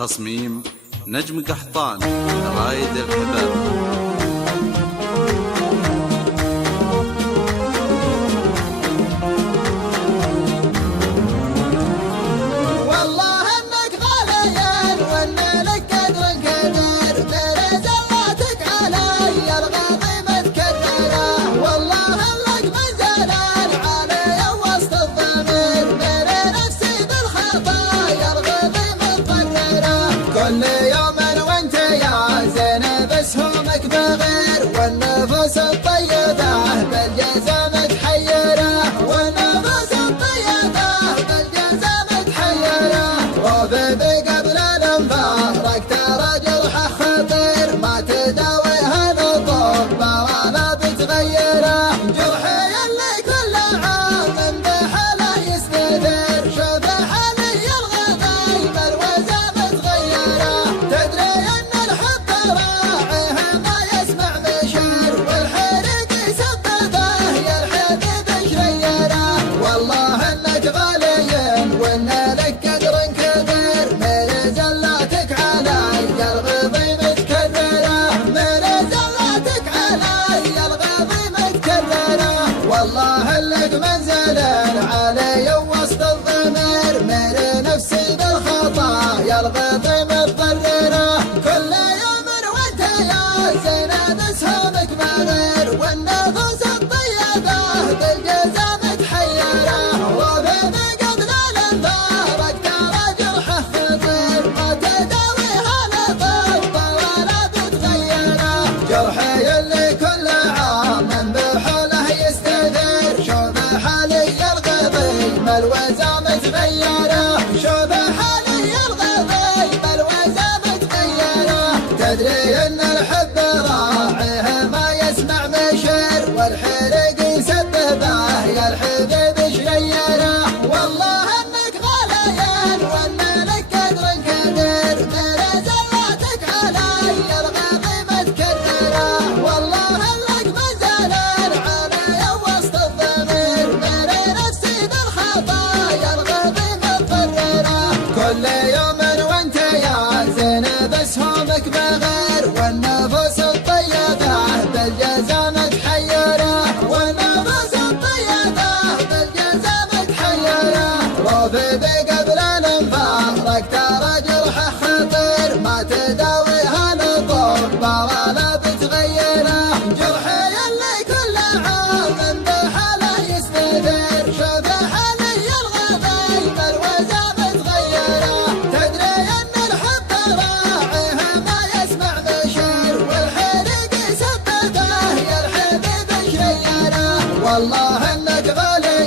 تصميم نجم قحطان، رايد الحباب. كل يوم وانت يا زينب اسهمك بغير، والنفس الطيبة بالجزا متحيرة، والنفس الطيبة بالجزا متحيرة. وبيبي قبل الانفارق ترى جرحه خطير، ما تداويها الأطباء ولا بتغيره. جرحي اللي كل عام بحاله يستدير، شوف حالي الغضيب الوزن تدري ان الحب راعيه ما يسمع بشر، والحرق يسببه يا الحبيب شريره. والله انك غالي وان لك قدر كبير، من زلاتك علي الغضي متكرره، من زلاتك علي الغضي متكرره. والله لك منزل علي وسط الضمير، من نفسي بالخطايا الغضي متضرره. كل يوم وانت يا زينب اسهمك بغير، والنفس الطيبة بالجزا متحيرة. وبيبي قبل الانفارق ترى جرحه خطير، ما تداويها الأطباء ولا بتغيره. جرحي اللي كل عام بحاله يستدير، شوف حالي الغضيب الوزا متغيره، شوف حالي الغضيب الوزا متغيره. تدري ان الحب راعيه ما يسمع مشر، والحرق يسببه يا الحبيب شريره. والله انك غالي وان لك قدر كبير، من زلاتك علي الغضي متكرره. والله لك منزل علي وسط الضمير، من نفسي بالخطايا الغضي متضرره. كل يوم وانت يا زينب اسهمك بغير، والنفس الطيبة بالجزا متحيرة، والنفس الطيبة بالجزا متحيرة. وبيبي قبل الانفارق ترى جرحه خطير، ما تداويها الأطباء ولا بتغيره. جرحي اللي كل عام بحاله يستدير، شوف حالي الغضيب الوزا متغيره. تدري ان الحب راعيه ما يسمع بشر، والحرق يسببه يا الحبيب شريره. والله انك غالي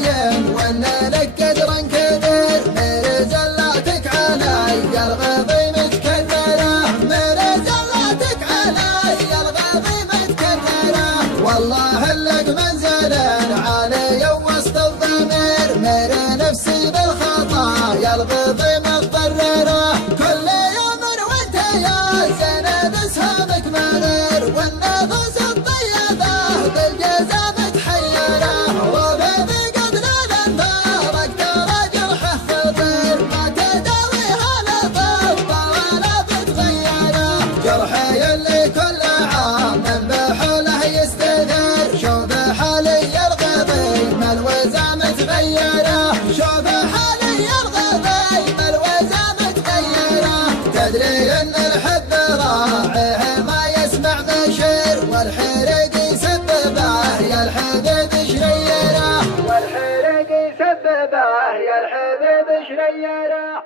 وان لك قدر كبير، من زلاتك علي الغضي متكرره، من زلاتك علي الغضي متكرره. والله لك منزل علي وسط الضمير، من نفسي بالخطايا الغضي متضرره. كل يوم وانت يا زينب اسهمك بغير، والنفس الطيبة بالجزا متحيرة. وبيبي قبل الانفارق ترى جرحه خطير، ما تداويها الأطباء ولا بتغيره. جرحي اللي كل عام بحاله يستدير، شوف حالي الغضيب الوزا متغيره، شوف حالي الغضيب الوزا متغيره. تدري ان الحب راعيه ما يسمع مشر، والحرق يسببه يا الحبيب شريره، والحرق يسببه يا الحبيب شريره.